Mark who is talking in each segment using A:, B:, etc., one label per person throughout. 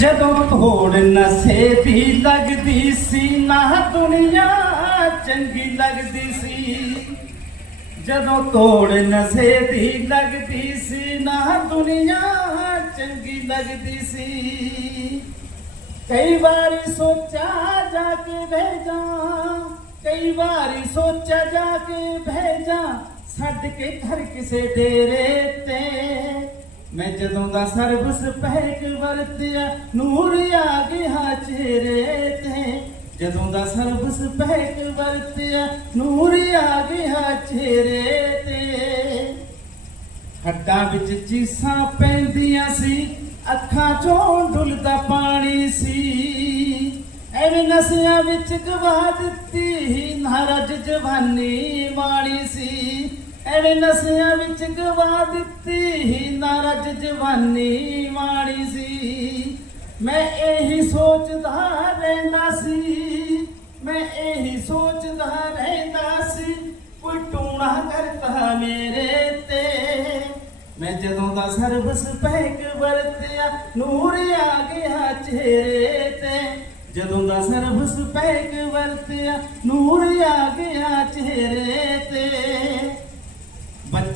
A: ਜਦੋਂ ਤੋੜ ਨਸੇ ਵੀ ਲੱਗਦੀ ਸੀ ਨਾ ਦੁਨੀਆ ਚੰਗੀ ਲੱਗਦੀ ਸੀ ਜਦੋਂ ਤੋੜ ਨਸੇ ਵੀ ਲੱਗਦੀ ਸੀ ਨਾ ਦੁਨੀਆ ਚੰਗੀ ਲੱਗਦੀ ਸੀ ਕਈ ਵਾਰੀ ਸੋਚਾ ਜਾ ਕੇ ਭੇਜਾਂ ਕਈ ਵਾਰੀ ਸੋਚਾ ਜਾ ਕੇ ਭੇਜਾਂ ਛੱਡ ਕੇ ਘਰ ਕਿਸੇ ਡੇਰੇ ਤੇ ਮੈਂ ਜਦੋਂ ਦਾ ਸਰਬਸ ਪਹਿਕ ਵਰਤਿਆ ਨੂਰ ਆ ਗਿਆ ਚਿਹਰੇ ਤੇ ਜਦੋਂ ਦਾ ਸਰਬਸ ਪਹਿਕ ਵਰਤਿਆ ਨੂਰ ਆ ਗਿਆ ਚਿਹਰੇ ਤੇ ਹੱਡਾਂ ਵਿੱਚ ਚੀਸਾਂ ਪੈਂਦੀਆਂ ਸੀ ਅੱਖਾਂ ਚੋਂ ਡੁੱਲਦਾ ਪਾਣੀ ਸੀ ਐਵੇਂ ਨਸਿਆਂ ਵਿੱਚ ਗਵਾ ਦਿੱਤੀ ਨਾਰਜ ਜਵਾਨੀ ਵਾਲੀ ਸੀ ਐਵੇਂ ਨਸਿਆਂ ਵਿੱਚ ਗਵਾ ਦਿੱਤੀ ਨਾਰਜ ਜਵਾਨੀ ਮਾੜੀ ਸੀ ਮੈਂ ਇਹੀ ਸੋਚਦਾ ਰਹਿੰਦਾ ਸੀ ਮੈਂ ਇਹੀ ਸੋਚਦਾ ਰਹਿੰਦਾ ਸੀ ਕੋਈ ਟੂਣਾ ਕਰਤਾ ਮੇਰੇ ਤੇ ਮੈਂ ਜਦੋਂ ਦਾ ਸਰਬਸ ਪੈਕ ਵਰਤਿਆ ਨੂਰ ਆ ਗਿਆ ਚਿਹਰੇ ਤੇ ਜਦੋਂ ਦਾ ਸਰਬਸ ਪੈਕ ਵਰਤਿਆ ਨੂਰ ਆ ਗਿਆ ਚਿਹਰੇ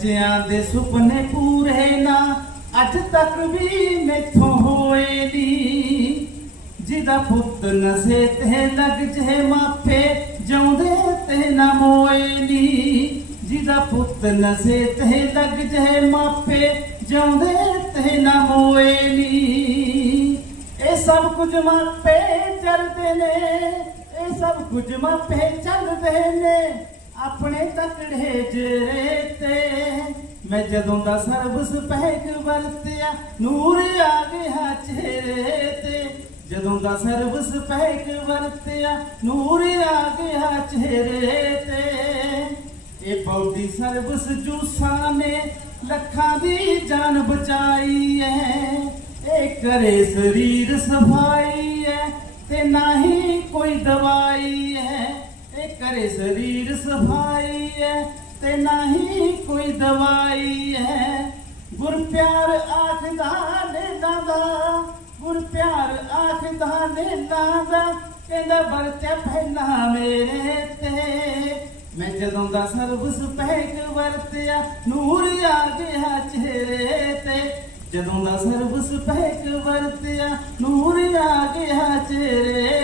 A: ਬੱਚਿਆਂ ਦੇ ਸੁਪਨੇ ਪੂਰੇ ਨਾ ਅੱਜ ਤੱਕ ਵੀ ਮੈਥੋਂ ਹੋਏ ਨਹੀਂ ਜਿਹਦਾ ਪੁੱਤ ਨਸੇ ਤੇ ਲੱਗ ਜੇ ਮਾਪੇ ਜਉਂਦੇ ਤੇ ਨਾ ਮੋਏ ਨਹੀਂ ਜਿਹਦਾ ਪੁੱਤ ਨਸੇ ਤੇ ਲੱਗ ਜੇ ਮਾਪੇ ਜਉਂਦੇ ਤੇ ਨਾ ਮੋਏ ਨਹੀਂ ਇਹ ਸਭ ਕੁਝ ਮਾਪੇ ਚਲਦੇ ਨੇ ਇਹ ਸਭ ਕੁਝ ਮਾਪੇ ਚਲਦੇ ਨੇ ਆਪਣੇ ਤਕੜੇ ਜਰੇ ਤੇ ਮੈਂ ਜਦੋਂ ਦਾ ਸਰਬ ਸਪਹਿਕ ਵਰਤਿਆ ਨੂਰ ਆ ਗਿਆ ਚਿਹਰੇ ਤੇ ਜਦੋਂ ਦਾ ਸਰਬ ਸਪਹਿਕ ਵਰਤਿਆ ਨੂਰ ਆ ਗਿਆ ਚਿਹਰੇ ਤੇ ਇਹ ਬੌਦੀ ਸਰਬਸ ਜੂਸਾ ਨੇ ਲੱਖਾਂ ਦੀ ਜਾਨ ਬਚਾਈ ਐ ਇਹ ਕਰੇ ਸਰੀਰ ਸਫਾਈ ਐ ਤੇ ਨਹੀਂ ਕੋਈ ਦਵਾਈ ਐ ਇਹ ਕਰੇ ਸਰੀਰ ਸਫਾਈ ਐ ਤੇ ਨਹੀਂ ਕੋਈ ਦਵਾਈ ਹੈ ਗੁਰ ਪਿਆਰ ਆਖਦਾ ਨੇਤਾ ਦਾ ਗੁਰ ਪਿਆਰ ਆਖਦਾ ਨੇਤਾ ਦਾ ਕਹਿੰਦਾ ਵਰਤਿਆ ਪਹਿਲਾਂ ਮੇਰੇ ਤੇ ਮੈਂ ਜਦੋਂ ਦਾ ਸਰਬਸ ਪਹਿਕ ਵਰਤਿਆ ਨੂਰ ਆ ਗਿਆ ਚਿਹਰੇ ਤੇ ਜਦੋਂ ਦਾ ਸਰਬਸ ਪਹਿਕ ਵਰਤਿਆ ਨੂਰ ਆ ਗਿਆ ਚਿਹਰੇ